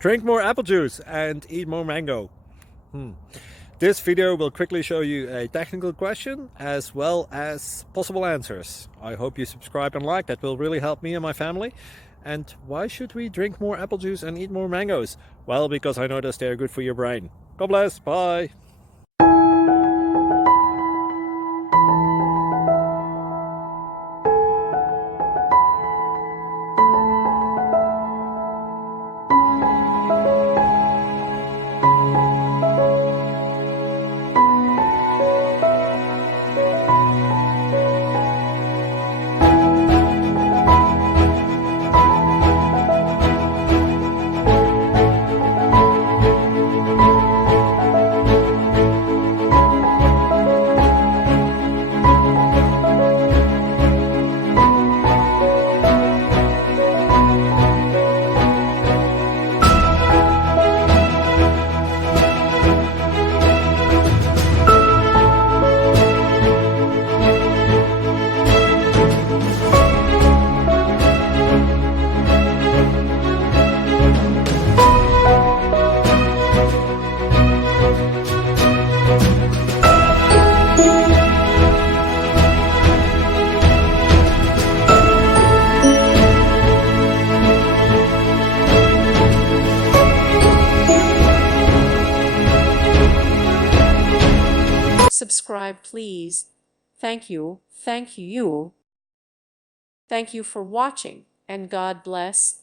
Drink more apple juice and eat more mango. This video will quickly show you a technical question as well as possible answers. I hope you subscribe and like, that will really help me and my family. And why should we drink more apple juice and eat more mangoes? Well, because I noticed they're good for your brain. God bless, bye! Subscribe, please. Thank you. Thank you. Thank you for watching, and God bless.